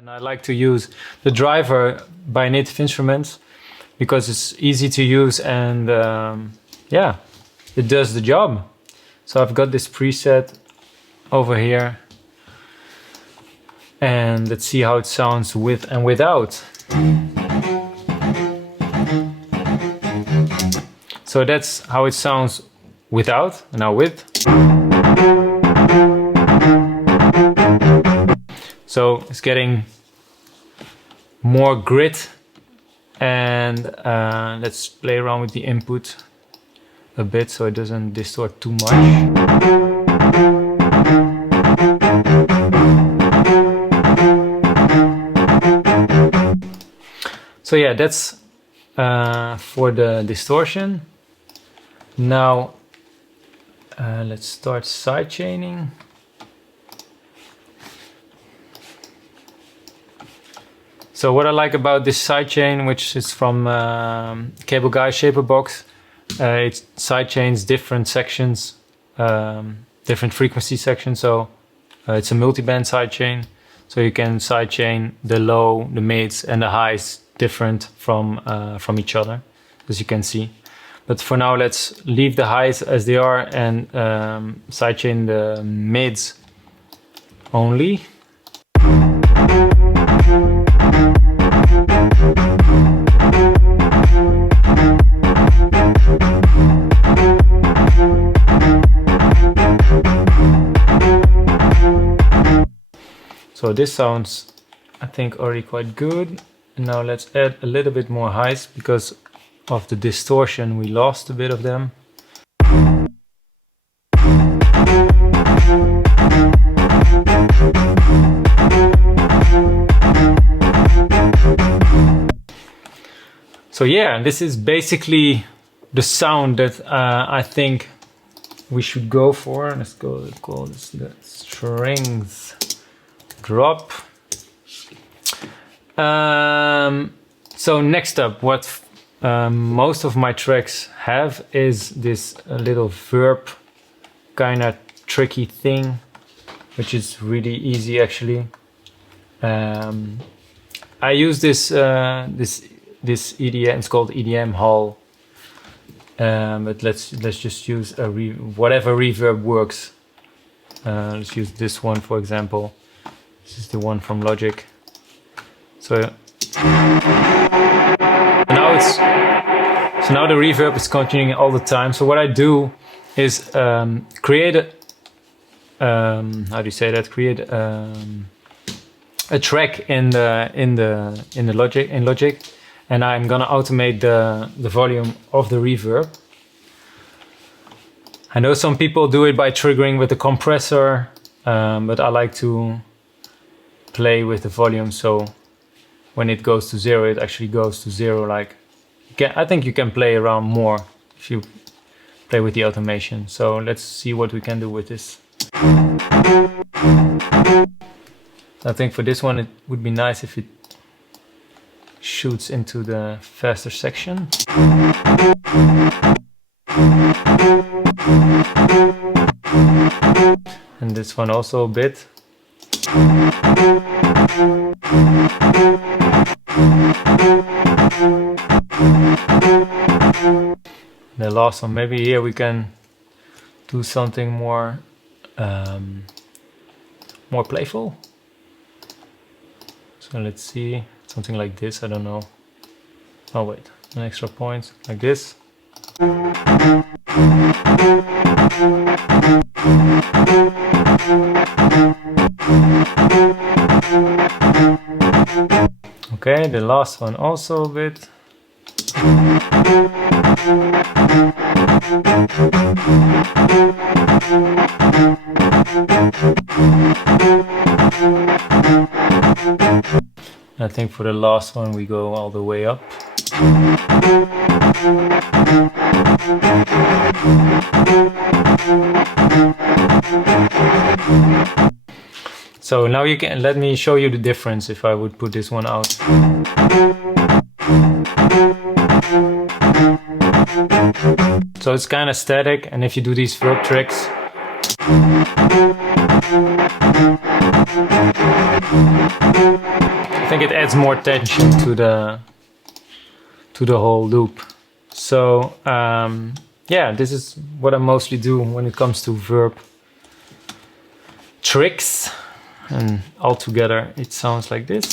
And I like to use the driver by Native Instruments because it's easy to use and yeah, it does the job. So I've got this preset over here and let's see how it sounds with and without. So that's how it sounds without, now with. So it's getting more grit, and let's play around with the input a bit so it doesn't distort too much. So yeah, that's for the distortion. Now let's start sidechaining. So what I like about this sidechain, which is from Cable Guy Shaper Box, it sidechains different sections, different frequency sections. So it's a multi-band sidechain, so you can sidechain the low, the mids, and the highs different from each other, as you can see. But for now, let's leave the highs as they are and sidechain the mids only. So this sounds, I think, already quite good. And now let's add a little bit more highs because of the distortion. We lost a bit of them. So yeah, this is basically the sound that I think we should go for. Let's call this the strings drop. So next up, what most of my tracks have is this little verb kind of tricky thing, which is really easy actually. I use this EDM, it's called EDM Hall, but let's just use whatever reverb works. Let's use this one for example. This is the one from Logic. So now the reverb is continuing all the time. So what I do is create Create a track in Logic, and I'm gonna automate the volume of the reverb. I know some people do it by triggering with the compressor, but I like to play with the volume, so when it goes to zero, it actually goes to zero. Like, I think you can play around more if you play with the automation. So let's see what we can do with this. I think for this one, it would be nice if it shoots into the faster section. And this one also a bit. The last one, maybe here we can do something more more playful. So let's see, something like this, I don't know. Oh wait, an extra point like this. Okay, the last one also a bit. I think for the last one we go all the way up. So now you can, let me show you the difference if I would put this one out. So it's kind of static, and if you do these verb tricks, think it adds more tension to the whole loop. So yeah, this is what I mostly do when it comes to verb tricks, and altogether it sounds like this.